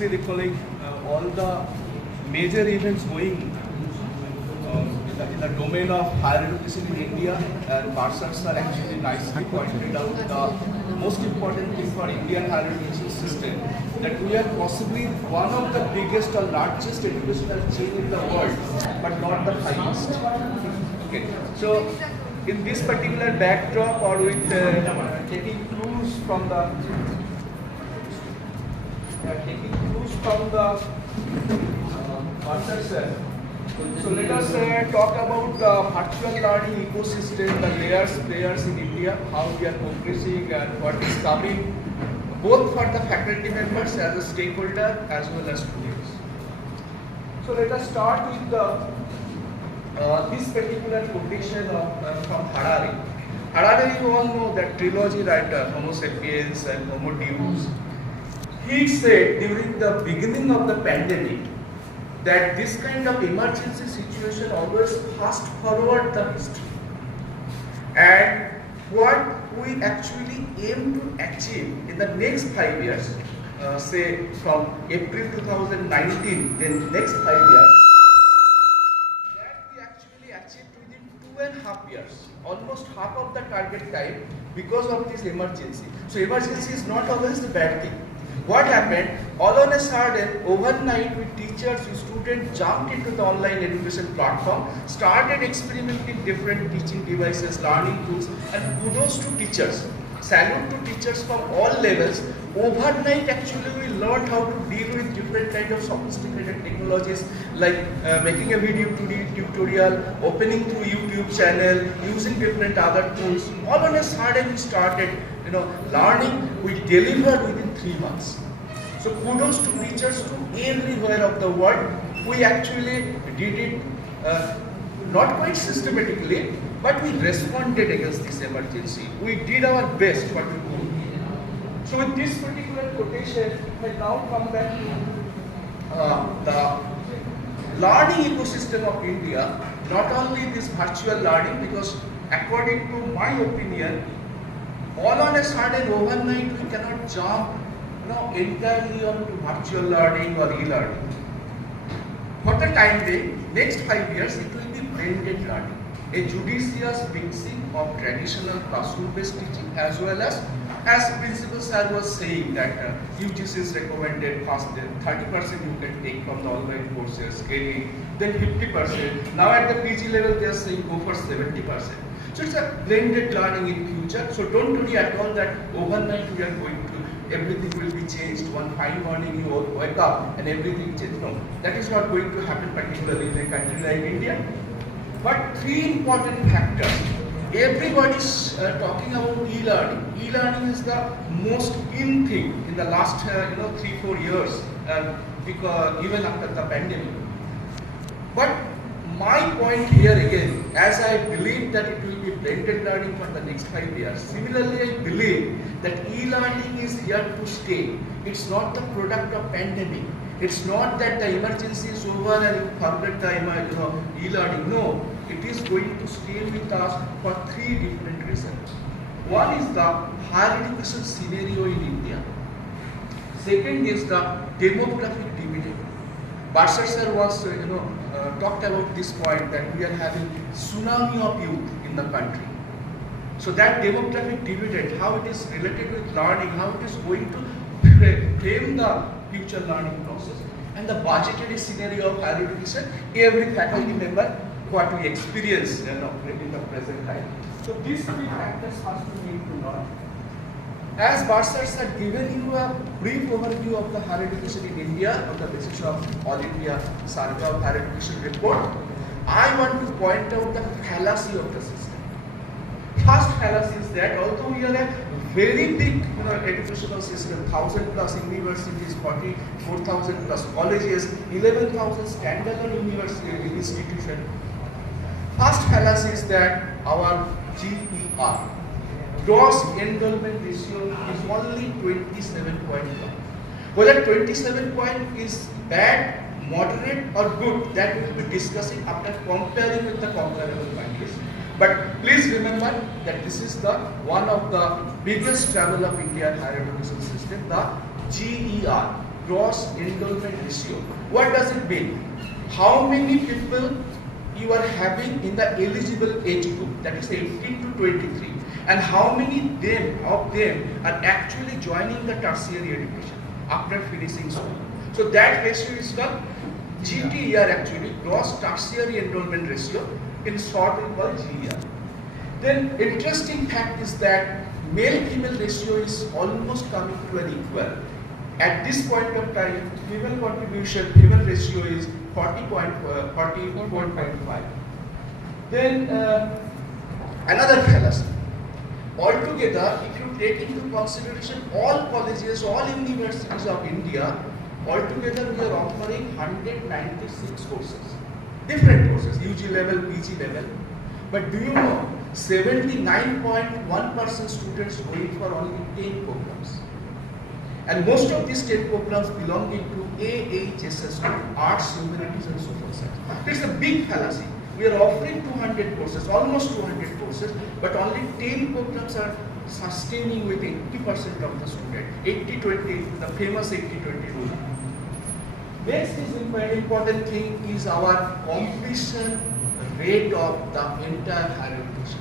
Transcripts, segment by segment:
nicely recalling all the major events going in the domain of higher education in India, and Barsar sir actually nicely pointed out the most important thing for Indian higher education system, that we are possibly one of the biggest or largest educational chain in the world, but not the highest. Okay, so in this particular backdrop, or with taking clues from the Barsar sir. So let us talk about the virtual learning ecosystem, the layers, players in India, how we are progressing and what is coming, both for the faculty members as a stakeholder as well as students. So let us start with this particular quotation from Harari. Harari, you all know that trilogy writer, Homo sapiens and Homo deus. He said during the beginning of the pandemic that this kind of emergency situation always fast forward the history, and what we actually aim to achieve in the next 5 years, say from April 2019, then next 5 years, that we actually achieved within 2.5 years, almost half of the target time, because of this emergency. So emergency is not always the bad thing. What happened? All on a sudden, overnight, with teachers, with students jumped into the online education platform, started experimenting different teaching devices, learning tools, and kudos to teachers. Salute to teachers from all levels. Overnight, actually, we learned how to deal with different kinds of sophisticated technologies, like making a video tutorial, opening through YouTube channel, using different other tools. All on a sudden, we started, learning. We delivered within 3 months. So kudos to teachers to everywhere of the world. We actually did it not quite systematically, but we responded against this emergency. We did our best what we could. So with this particular quotation, I now come back to the learning ecosystem of India. Not only this virtual learning, because according to my opinion, all on a sudden overnight we cannot jump entirely onto virtual learning or e-learning. For the time being, next 5 years, it will be blended learning, a judicious mixing of traditional classroom-based teaching as well as Principal Sir was saying that UGC's recommended first 30% you can take from the online courses, scaling, then 50%. Now at the PG level, they are saying go for 70%. So it's a blended learning in future. So don't worry at all that overnight we are going to, everything will be changed. One fine morning you wake up and everything changes. No, that is not going to happen particularly in a country like India. But three important factors. Everybody is talking about e-learning. E-learning is the most in thing in the last 3-4 years, because even after the pandemic. But my point here again, as I believe that it will be blended learning for the next 5 years, similarly I believe that e-learning is here to stay. It's not the product of pandemic. It's not that the emergency is over and you forget the e-learning. No, it is going to stay with us for three different reasons. One is the higher education scenario in India. Second is the demographic dividend. Barsar sir was talked about this point that we are having tsunami of youth in the country. So that demographic dividend, how it is related with learning, how it is going to frame the future learning process, and the budgetary scenario of higher education, every faculty member, what we experience in the present time. So these three factors has to be to learn. As Barsar had given you a brief overview of the higher education in India on the basis of All India Survey of Higher Education report, I want to point out the fallacy of the system. First fallacy is that although we are a very big educational system, 1,000 plus universities, 44,000 plus colleges, 11,000 standalone university institutions. First fallacy is that our GER, gross enrollment ratio, is only 27.1. Whether 27 point is bad, moderate or good, that we will be discussing after comparing with the comparable countries. But please remember that this is the one of the biggest trouble of Indian higher education system, the GER, gross enrollment ratio. What does it mean? How many people you are having in the eligible age group, that is 18 to 23, and how many of them are actually joining the tertiary education after finishing school. So that ratio is called GTER, actually, gross tertiary enrollment ratio. In short, we call GER. Then interesting fact is that male-female ratio is almost coming to an equal. At this point of time, female contribution, female ratio is 44.5. Then another fallacy. Altogether, if you take into consideration all colleges, all universities of India, altogether we are offering 196 courses. Different courses, UG level, PG level. But do you know, 79.1% students going for only 10 programs. And most of these 10 programs belonging to AHSS, Arts, Humanities and Social Science. It's a big fallacy. We are offering 200 courses, almost 200 courses, but only 10 programs are sustaining with 80% of the student. 80-20, the famous 80-20 rule. Next is very important thing is our completion rate of the entire higher education.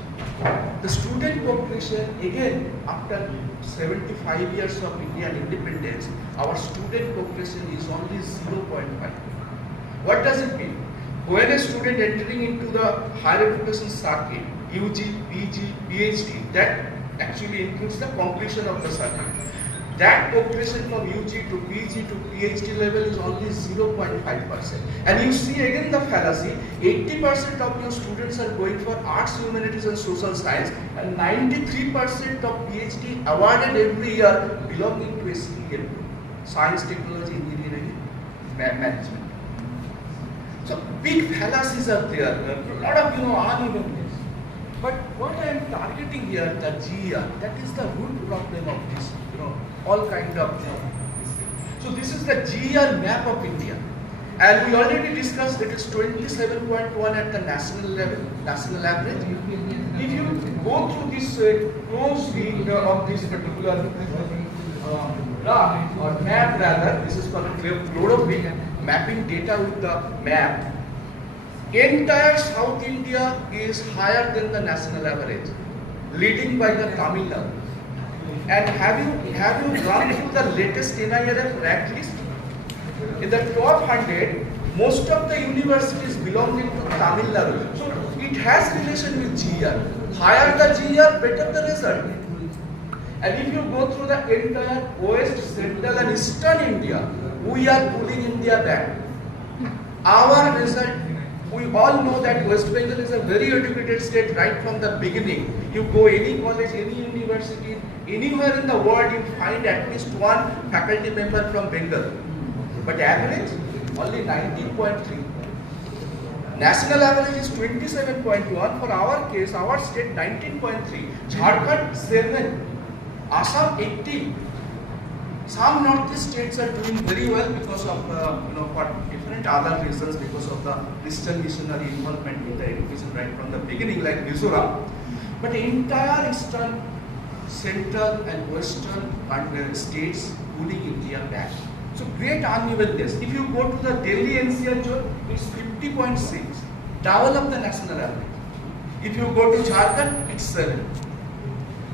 The student population, again, after 75 years of Indian independence, our student population is only 0.5. What does it mean? When a student entering into the higher education circuit, UG, PG, PhD, that actually includes the completion of the circuit. That population from UG to PG to PhD level is only 0.5%. And you see again the fallacy, 80% of your students are going for arts, humanities and social science, and 93% of PhD awarded every year belonging to a STEM, science, technology, engineering, management. So big fallacies are there, a lot of unevenness. But what I am targeting here, the GER, that is the root problem of this, all kind of. So this is the GER map of India, and we already discussed it is 27.1 at the national level, national average. If you go through this close read of this particular graph or map rather, this is called chloroplane, mapping data with the map. Entire South India is higher than the national average, leading by the Tamil Nadu. And have you gone through the latest NIRF rank list? In the top 100, most of the universities belonging to Tamil Nadu. So it has relation with GER. Higher the GER, better the result. And if you go through the entire West, Central and Eastern India, we are pulling India back. Our result, we all know that West Bengal is a very educated state right from the beginning. You go any college, any university, anywhere in the world, you find at least one faculty member from Bengal. But average, only 19.3. National average is 27.1. For our case, our state 19.3. Jharkhand 7. Assam 18. Some northeast states are doing very well because of for different other reasons, because of the Christian missionary involvement in the education right from the beginning, like Mizoram. But the entire eastern, central and western states pulling India back. So great unevenness. If you go to the Delhi NCR zone, it's 50.6, double of the national average. If you go to Jharkhand, it's 7.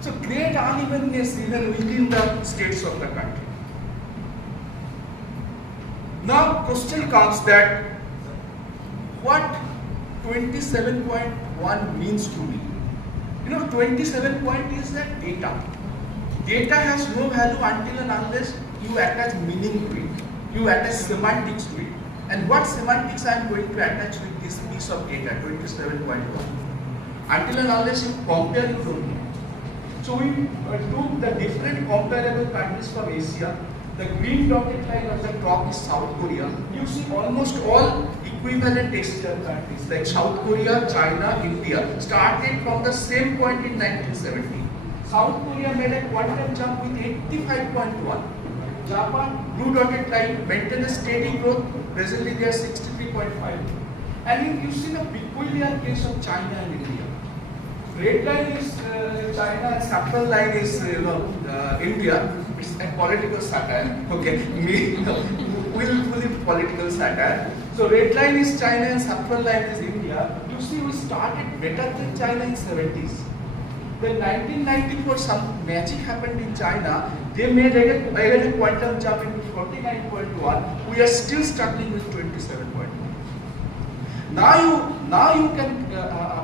So great unevenness even within the states of the country. Now question comes that what 27.1 means to me. 27 point is that data. Data has no value until and unless you attach meaning to it. You attach semantics to it. And what semantics I am going to attach with this piece of data, 27.1? Until and unless you compare, you don't know. So we took the different comparable countries from Asia. The green dotted line on the top is South Korea. You see almost all equivalent Asian countries like South Korea, China, India started from the same point in 1970. South Korea made a quantum jump with 85.1. Japan, blue dotted line, maintained a steady growth. Presently they are 63.5. And if you see the peculiar case of China and India, red line is China and saffron line is India. It's a political satire, okay? Willfully political satire. So red line is China and saffron line is India. You see, we started better than China in 70s. When 1994 some magic happened in China, they made again a quantum jump into 49.1. We are still struggling with 27.1. Now you can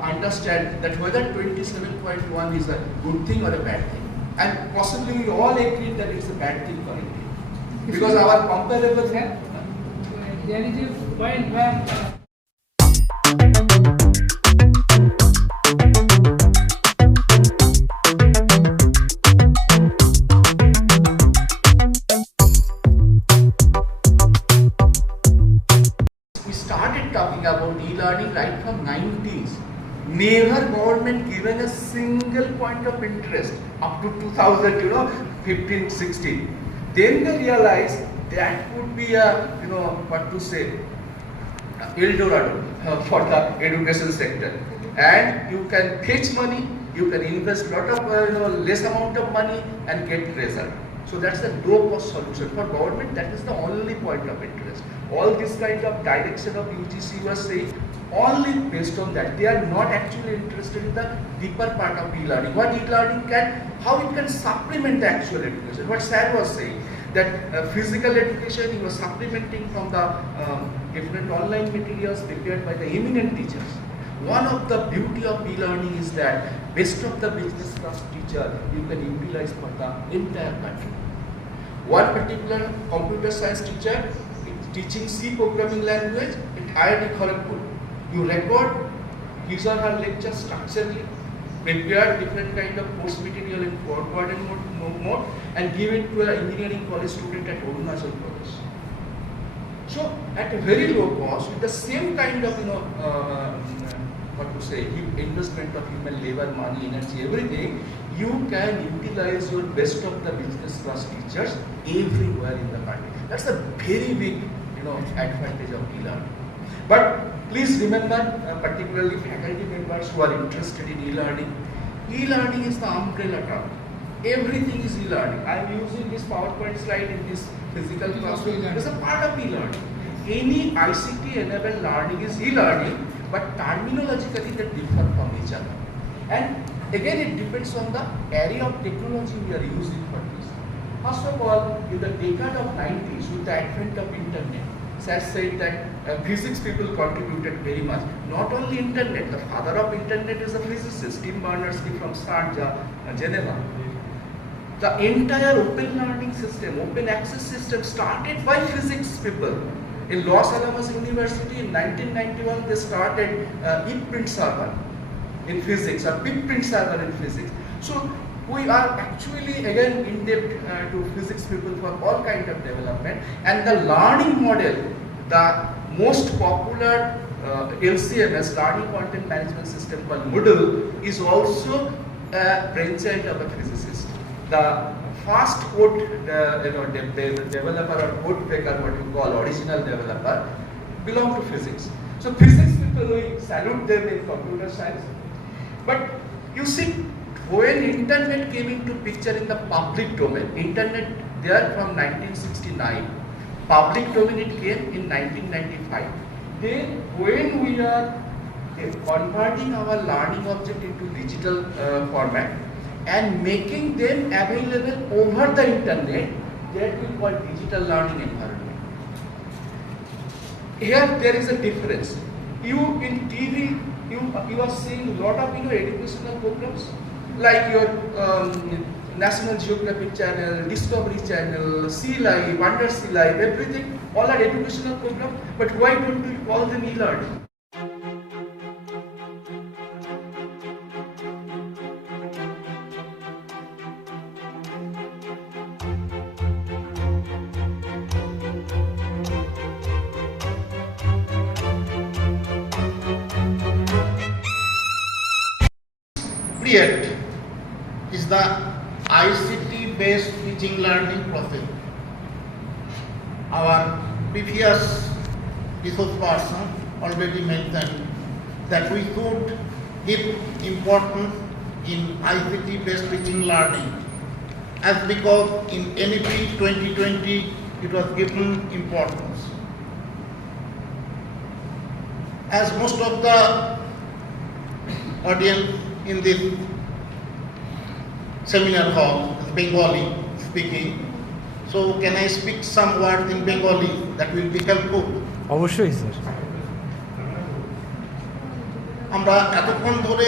understand that whether 27.1 is a good thing or a bad thing. And possibly we all agree that it's a bad thing for India. Because our comparables have. There is a point where we started talking about e-learning right from 90s. Never government given a single point of interest up to 2015, 16. Then they realized that would be a, Eldorado for the education sector. And you can fetch money, you can invest lot of less amount of money and get result. So that's the low cost solution for government. That is the only point of interest. All this kind of direction of UGC was saying only based on that. They are not actually interested in the deeper part of e-learning. What e-learning can, how it can supplement the actual education. What Sir was saying, that physical education he was supplementing from the different online materials prepared by the eminent teachers. One of the beauty of e-learning is that best of the business class teacher you can utilize for the entire country. One particular computer science teacher teaching C programming language at IIT Kharagpur. You record his or her lecture structurally, prepare different kind of course material in forward mode and give it to an engineering college student at Arunachal Pradesh. So at a very low cost, with the same kind of investment of human labor, money, energy, everything, you can utilize your best of the business class teachers everywhere in the country. That's a very big advantage of e-learning. But please remember, particularly faculty members who are interested in e-learning, e-learning is the umbrella term. Everything is e-learning. I am using this PowerPoint slide in this physical classroom. It is a part of e-learning. Any ICT enabled learning is e-learning, but terminologically they differ from each other. And again, it depends on the area of technology we are using for this. First of all, in the decade of 90s, with the advent of internet, Sir said that physics people contributed very much. Not only internet, the father of internet is a physicist, Tim Berners-Lee from Sharjah, Geneva. The entire open learning system, open access system started by physics people. In Los Alamos University in 1991, they started ePrint server in physics, or BibPrint server in physics. So we are actually again in depth to physics people for all kind of development. And the learning model, the most popular LCMS, Learning Content Management System called Moodle, is also a brainchild of a physicist. The first code developer or code breaker, what you call original developer, belong to physics. So physics people, we salute them in computer science. But you see, when internet came into picture in the public domain, internet there from 1969, public domain it came in 1995. Then when we are converting our learning object into digital format and making them available over the internet, that we call digital learning environment. Here there is a difference. You in TV, you are seeing a lot of educational programs like your National Geographic Channel, Discovery Channel, Sea Life, Wonder Sea Life, everything, all are educational programs. But why don't we call them e-learning? Create is the ICT based teaching learning process. Our previous resource person already mentioned that we should give importance in ICT based teaching learning as because in NEP 2020 it was given importance. As most of the audience in this seminar hall is Bengali speaking, so can I speak some words in Bengali that will be helpful? অবশ্যই sir. আমরা এতক্ষণ ধরে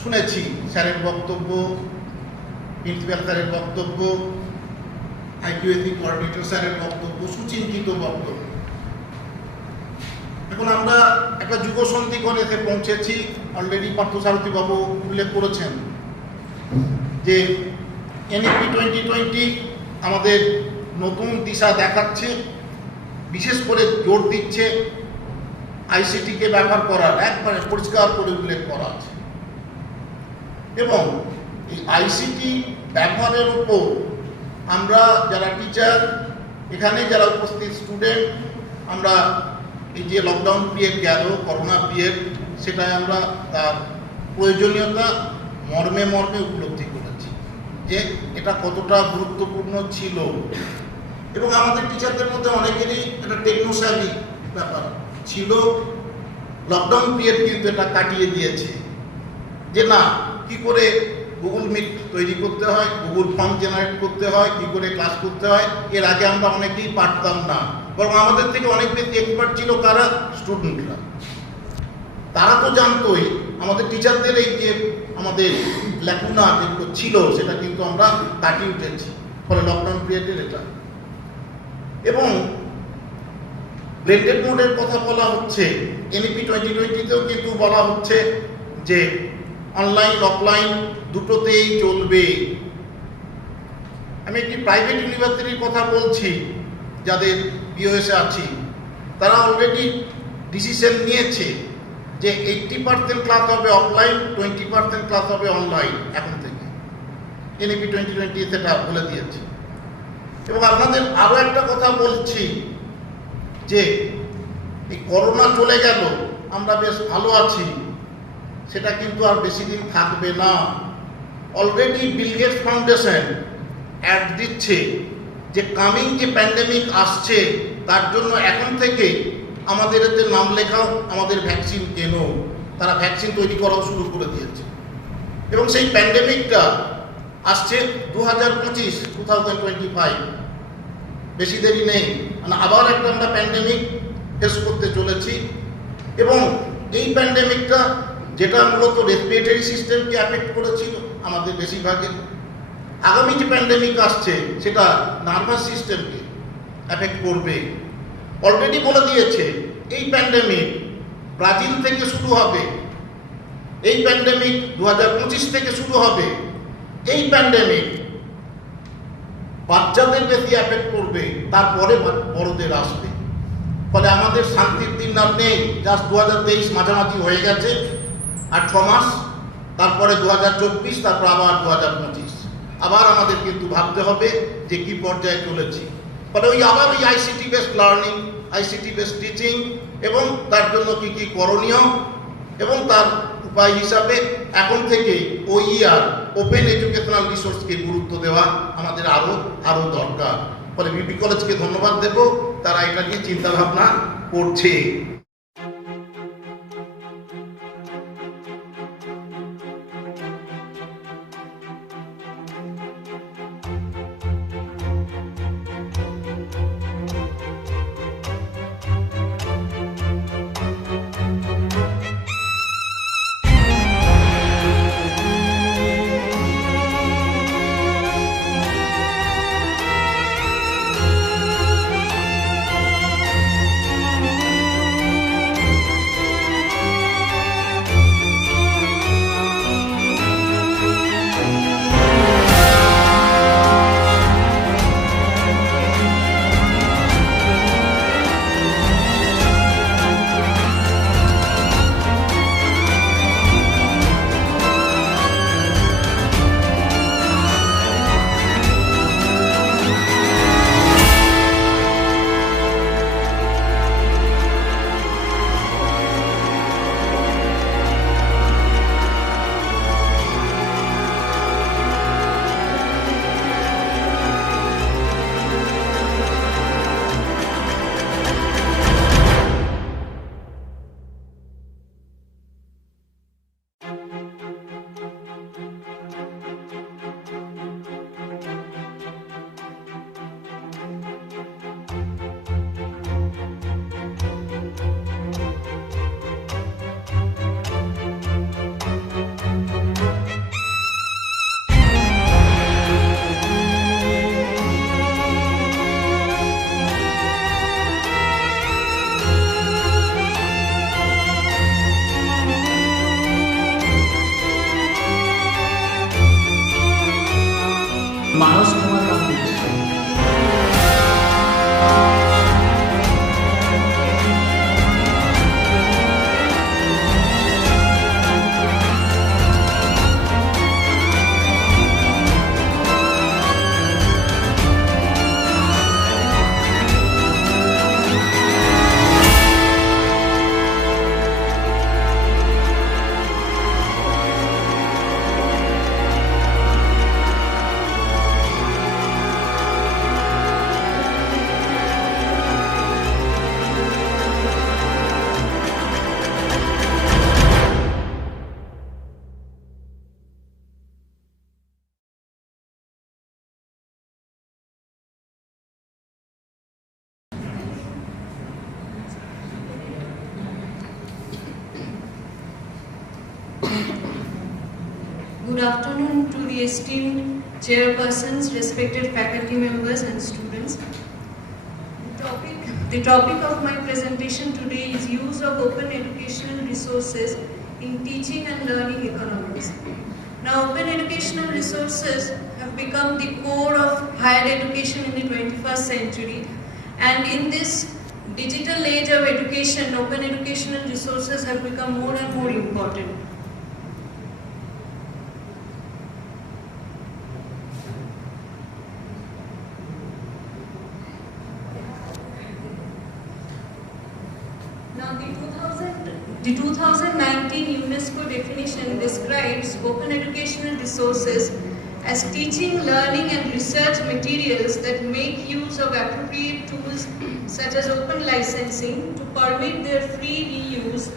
শুনেছি স্যারের বক্তব্য, principal স্যারের বক্তব্য, IQAC coordinator স্যারের বক্তব্য, সুচিন্তিত বক্তব্য। এখন আমরা একটা যুগসন্ধি করে এসে পৌঁছেছি। অলরেডি পার্থসারথী বাবু উল্লেখ করেছেন যে এনইপি 2020 আমাদের নতুন দিশা দেখাচ্ছে, বিশেষ করে জোর দিচ্ছে আইসিটিকে ব্যবহার করার, একবারে পরিষ্কার করে উল্লেখ করা আছে। এবং এই আইসিটি ব্যবহারের উপর আমরা যারা টিচার, এখানে যারা উপস্থিত স্টুডেন্ট, আমরা এই যে লকডাউন পিরিয়ড গেল, করোনা পিরিয়ড, সেটাই আমরা তার প্রয়োজনীয়তা মর্মে মর্মে উপলব্ধি করেছি যে এটা কতটা গুরুত্বপূর্ণ ছিল। এবং আমাদের টিচারদের মধ্যে অনেকেরই একটা টেকনোস্যাভি ব্যাপার ছিল। লকডাউন পিরিয়ড কিন্তু এটা কাটিয়ে দিয়েছে যে না, কি করে গুগল মিট তৈরি করতে হয়, গুগল ফর্ম জেনারেট করতে হয়, কি করে ক্লাস করতে হয়, এর আগে আমরা অনেকেই পারতাম না। বরং আমাদের থেকে অনেক বেশি এক্সপার্ট ছিল কারা? স্টুডেন্টরা। তারা তো জানতোই। আমাদের টিচারদের এই যে আমাদের ল্যাকুনা যেগুলো ছিল সেটা কিন্তু আমরা কাটিয়ে উঠেছি ফলে লকডাউন পিরিয়ডের এটা। এবং ব্লেন্ডেড মোডের কথা বলা হচ্ছে, এনইপি 2020তেও কিন্তু বলা হচ্ছে যে অনলাইন অফলাইন দুটোতেই চলবে। আমি একটি প্রাইভেট ইউনিভার্সিটির কথা বলছি, যাদের বিওএসে আছি, তারা অলরেডি ডিসিশন নিয়েছে যে 80% ক্লাস হবে অফলাইন, 20% ক্লাস হবে অনলাইন এখন থেকে। এনইপি 2020 সেটা বলে দিয়েছে। এবং আপনাদের আরও একটা কথা বলছি যে এই করোনা চলে গেল, আমরা বেশ ভালো আছি, সেটা কিন্তু আর বেশি দিন থাকবে না। Already Bill Gates foundation ad দিচ্ছে যে কামিং যে প্যান্ডেমিক আসছে তার জন্য এখন থেকে আমাদের এতে নাম লেখাও, আমাদের ভ্যাকসিন কেন। তারা ভ্যাকসিন তৈরি করাও শুরু করে দিয়েছে। এবং সেই প্যান্ডেমিকটা আসছে 2025, বেশি দেরি নেই, মানে আবার একটা আমরা প্যান্ডেমিক ফেস করতে চলেছি। এবং এই প্যান্ডেমিকটা যেটা মূলত রেসপিরেটরি সিস্টেমকে অ্যাফেক্ট করেছিল আমাদের বেশিরভাগে, আগামী যে প্যান্ডেমিক আসছে সেটা নার্ভাস সিস্টেমকে অ্যাফেক্ট করবে। অলরেডি বলে দিয়েছে এই প্যান্ডেমিক ব্রাজিল থেকে শুরু হবে, এই প্যান্ডেমিক 2025 থেকে শুরু হবে, এই প্যান্ডেমিক বাচ্চাদের বেশি অ্যাফেক্ট করবে, তারপরে বড়দের আসবে। ফলে আমাদের শান্তির দিন আর নেই। জাস্ট 2023 মাঝামাঝি হয়ে গেছে, আর 6 মাস, তারপরে 2024, তারপর আবার 2025। আবার আমাদের কিন্তু ভাবতে হবে যে কি পর্যায়ে চলেছি। ফলে আবার ওই ICT based learning, ICT based teaching এবং তার জন্য কি কি করণীয় এবং তার উপায় হিসাবে এখন থেকে ওইআর ওপেন এডুকেশনাল রিসোর্সকে গুরুত্ব দেওয়া আমাদের আরও দরকার। ফলে বিপি কলেজকে ধন্যবাদ দেব, তারা এটা নিয়ে চিন্তাভাবনা করছে। Good afternoon to the esteemed chairpersons, respected faculty members and students. The topic of my presentation today is use of open educational resources in teaching and learning economics. Now, open educational resources have become the core of higher education in the 21st century, and in this digital age of education, open educational resources have become more and more important. Now, the 2019 UNESCO definition describes open educational resources as teaching, learning and research materials that make use of appropriate tools such as open licensing to permit their free reuse,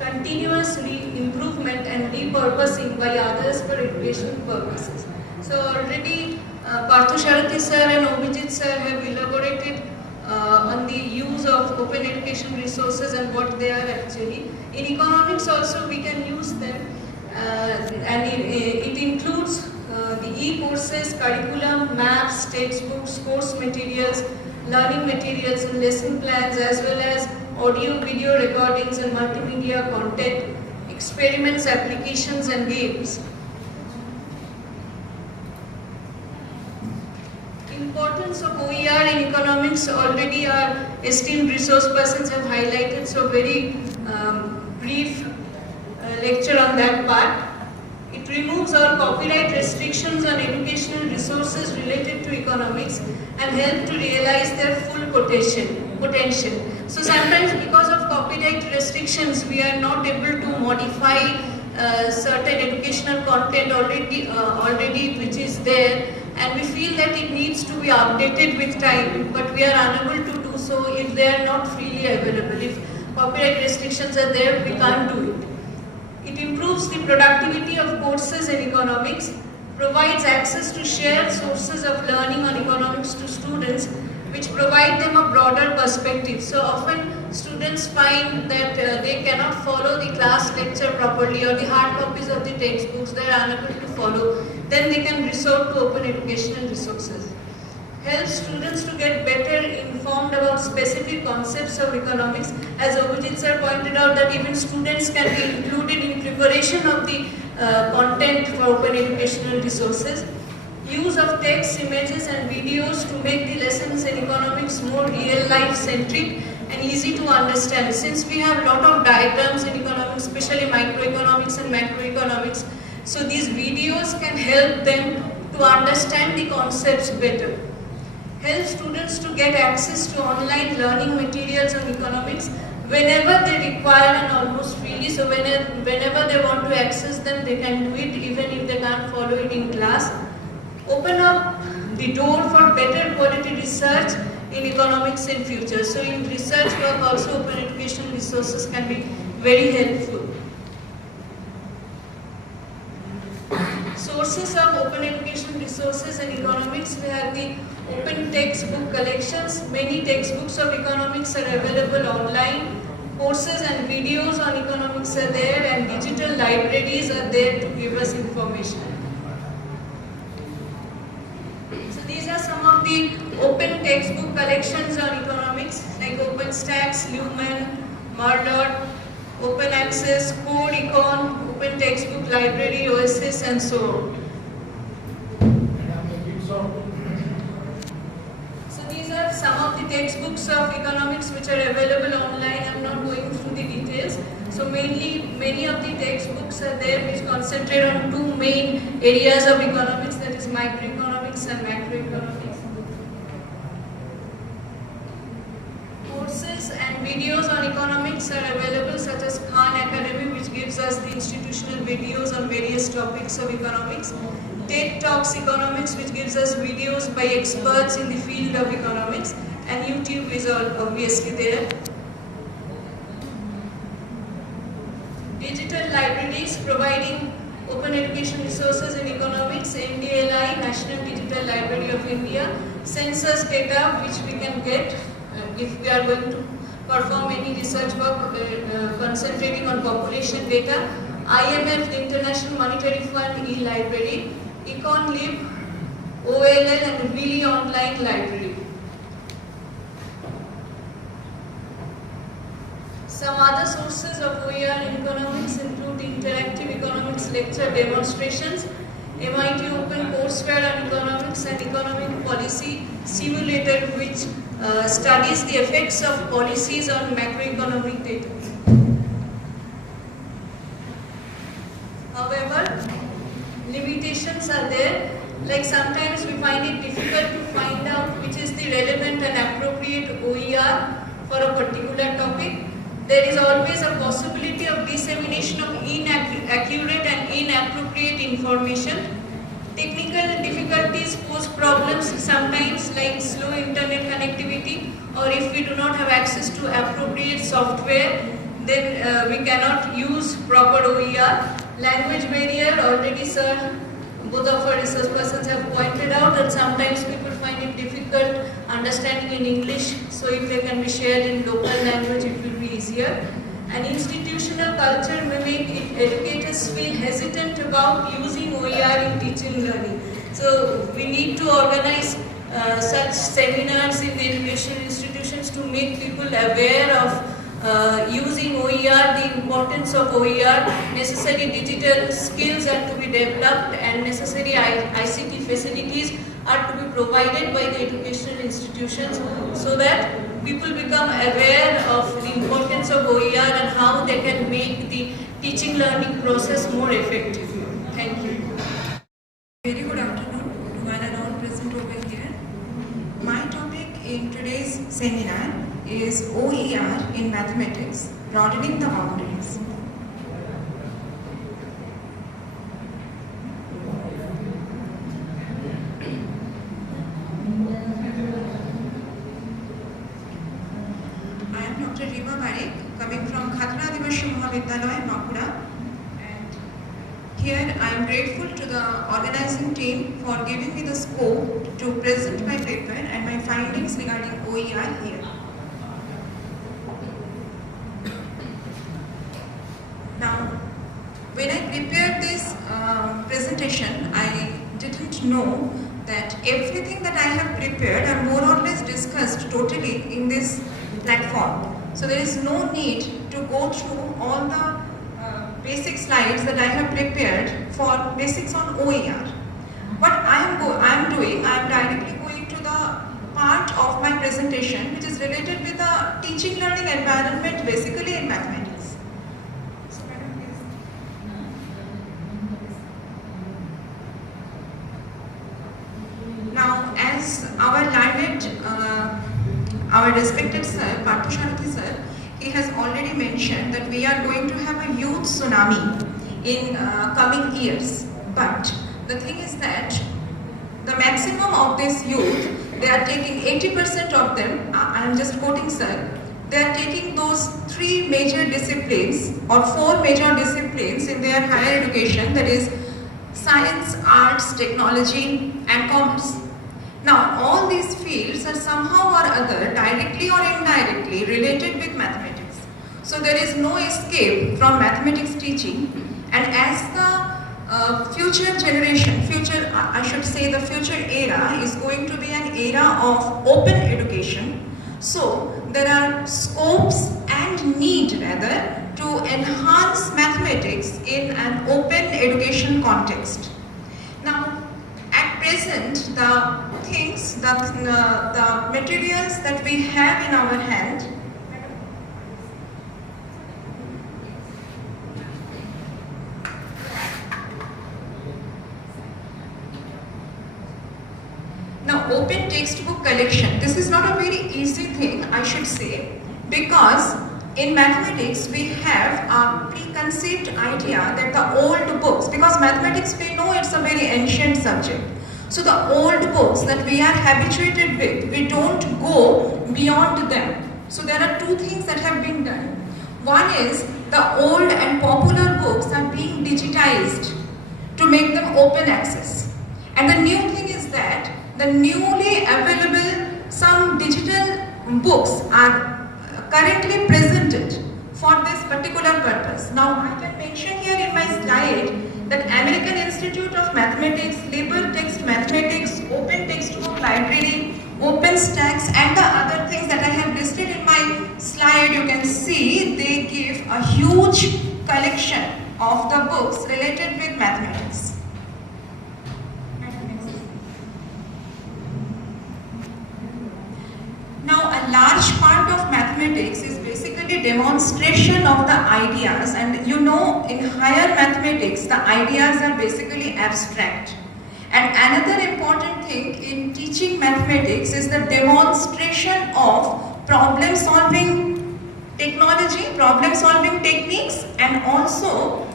continuous improvement and repurposing by others for educational purposes. So already Parthasarathi sir and Abhijit sir have elaborated on the use of open education resources and what they are actually. In economics also we can use them, and it includes the e-courses, curriculum, maps, textbooks, course materials, learning materials and lesson plans, as well as audio, video recordings and multimedia content, experiments, applications and games. Importance of OER in economics already our esteemed resource persons have highlighted, so very brief lecture on that part. It removes all copyright restrictions on educational resources related to economics and help to realize their full potential. So sometimes because of copyright restrictions we are not able to modify certain educational content already which is there, and we feel that it needs to be updated with time, but we are unable to do so if they are not freely available. If copyright restrictions are there, we can't do it. It improves the productivity of courses in economics, provides access to shared sources of learning on economics to students, which provide them a broader perspective. So often students find that they cannot follow the class lecture properly, or the hard copies of the textbooks they are unable to follow. Then they can resort to open educational resources. Helps students to get better informed about specific concepts of economics. As Abhijit sir pointed out, that even students can be included in preparation of the content for open educational resources. Use of text, images and videos to make the lessons in economics more real-life centric and easy to understand. Since we have a lot of diagrams in economics, especially microeconomics and macroeconomics, so these videos can help them to understand the concepts better. Help students to get access to online learning materials on economics whenever they require and almost freely. So whenever they want to access them, they can do it even if they can't follow it in class. Open up the door for better quality research in economics in future. So in research work also open educational resources can be very helpful. Sources of open education resources in economics, we have the open textbook collections. Many textbooks of economics are available online. Courses and videos on economics are there, and digital libraries are there to give us information. So these are some of the open textbook collections on economics like OpenStax, Lumen, Mardot, Open Access, Code Econ, Open Textbook Library, OSS and so on. So these are some of the textbooks of economics which are available online. I am not going through the details. So mainly many of the textbooks are there which concentrate on two main areas of economics, that is microeconomics and macroeconomics. Courses and videos on economics are available, such as Khan Academy, which gives us the institutional videos on various topics of economics. TED Talks Economics, which gives us videos by experts in the field of economics, and YouTube is obviously there. Digital libraries providing open education resources in economics, NDLI, National Digital Library of India, census data which we can get if we are going to perform any research work concentrating on population data, IMF, the International Monetary Fund e-library, EconLib, OLL and Really Online Library. Some other sources of OER in economics include interactive economics lecture demonstrations, MIT Open Courseware on Economics and Economic Policy Simulator, which studies the effects of policies on macroeconomic data. However, limitations are there, like sometimes we find it difficult to find out which is the relevant and appropriate OER for a particular topic. There is always a possibility of dissemination of inaccurate and inappropriate information. Technical difficulties pose problems sometimes, like slow internet connectivity, or if we do not have access to appropriate software, then we cannot use proper OER. Language barrier, already sir, both of our research persons have pointed out that sometimes people find it difficult understanding in English, so if they can be shared in local language it will be easier. And institutional culture may make educators feel hesitant about using OER in teaching learning. So we need to organize such seminars in the education institutions to make people aware of using OER, the importance of OER, necessary digital skills are to be developed and necessary ICT facilities are to be provided by the educational institutions so that people become aware of the importance of OER and how they can make the teaching learning process more effective. Thank you. Very good afternoon to one and all present over here. My topic in today's seminar is OER in mathematics, broadening the boundaries. I am Dr. Rima Barik, coming from Khatra Adibashi Mahavidyalaya, Bankura. Here I am grateful to the organizing team for giving me the scope to present my paper and my findings regarding OER here. Now, when I prepared this presentation, I didn't know that everything that I have prepared are more or less discussed totally in this platform. So there is no need to go through all the basic slides that I have prepared for basics on OER. What I am directly going to the part of my presentation which is related with the teaching learning environment basically in mathematics. So, madam, please. Now, as our learned, our respected sir, Parthasarathi sir, he has already mentioned that we are going to have a youth tsunami in coming years. But the thing is that the maximum of this youth, they are taking 80% of them, I am just quoting sir, they are taking those 3 major disciplines or 4 major disciplines in their higher education, that is science, arts, technology and commerce. Now all these fields are somehow or other, directly or indirectly, related with mathematics. So there is no escape from mathematics teaching, and as the future generation, I should say the future era is going to be an era of open education. So there are scopes and need rather to enhance mathematics in an open education context. Now at present the things, the materials that we have in our hand, now open textbook collection, this is not a very easy thing I should say, because in mathematics we have a preconceived idea that the old books, because mathematics we know it's a very ancient subject, so the old books that we are habituated with, we don't go beyond them. So there are 2 things that have been done. One is the old and popular books are being digitized to make them open access. And the new thing is that the newly available some digital books are currently presented for this particular purpose. Now I can mention here in my slide that American Institute of Mathematics, Labor Text Mathematics, Open Textbook Library, OpenStax and the other things that I have listed in my slide, you can see they give a huge collection of the books related with mathematics. Now a large part of mathematics is basically demonstration of the ideas, and you know in higher mathematics the ideas are basically abstract. And another important thing in teaching mathematics is the demonstration of problem solving technology, problem solving techniques, and also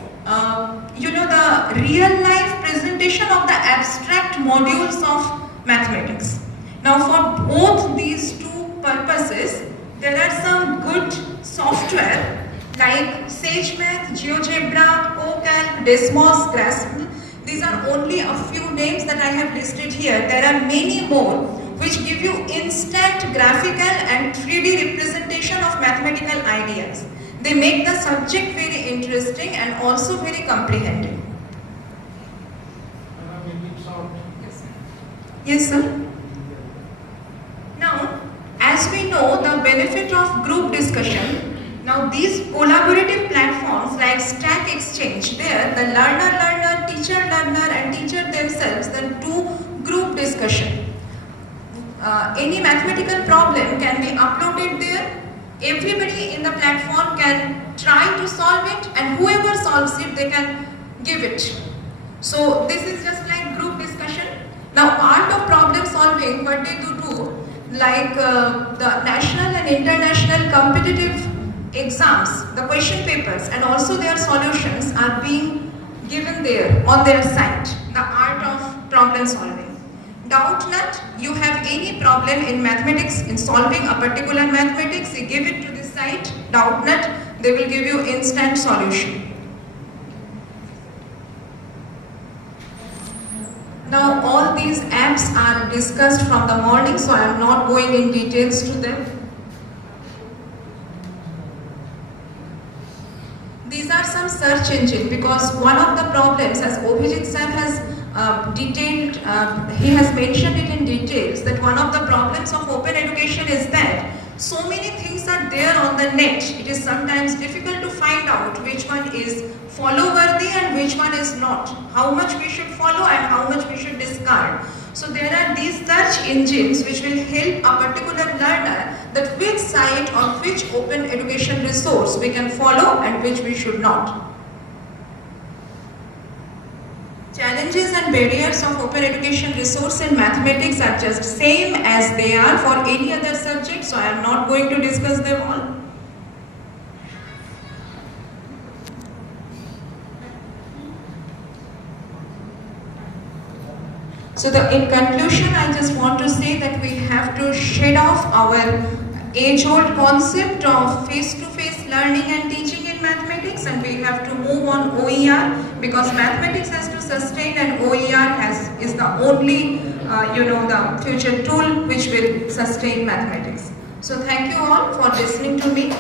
you know, the real life presentation of the abstract modules of mathematics. Now for both these two purposes, there are some good software like SageMath, GeoGebra, OCalc, Desmos, Grasp. These are only a few names that I have listed here. There are many more which give you instant graphical and 3D representation of mathematical ideas. They make the subject very interesting and also very comprehensive. Yes, sir. Now, as we know, the benefit of group discussion. Now, these collaborative platforms like Stack Exchange, there the learner, teacher-learner and teacher themselves then do group discussion. Any mathematical problem can be uploaded there. Everybody in the platform can try to solve it, and whoever solves it, they can give it. So this is just like group discussion. Now, art of problem solving, what they do, like the national and international competitive exams, the question papers and also their solutions are being given there on their site, the art of problem solving. Doubtnut, you have any problem in mathematics, in solving a particular mathematics, you give it to the site, Doubtnut, they will give you instant solution. Now all these apps are discussed from the morning, so I am not going in details to them. These are some search engine, because one of the problems, as Obhijit sir has detailed, he has mentioned it in details, that one of the problems of open education is that so many things are there on the net. It is sometimes difficult to find out which one is follow-worthy and which one is not. How much we should follow and how much we should discard. So there are these search engines which will help a particular learner that which site or which open education resource we can follow and which we should not. Challenges and barriers of open education resource in mathematics are just same as they are for any other subject, so I am not going to discuss them all. So in conclusion, I just want to say that we have to shed off our age-old concept of face-to-face learning and teaching in mathematics, and we have to move on OER, because mathematics has to sustain and OER is the only the future tool which will sustain mathematics. So thank you all for listening to me.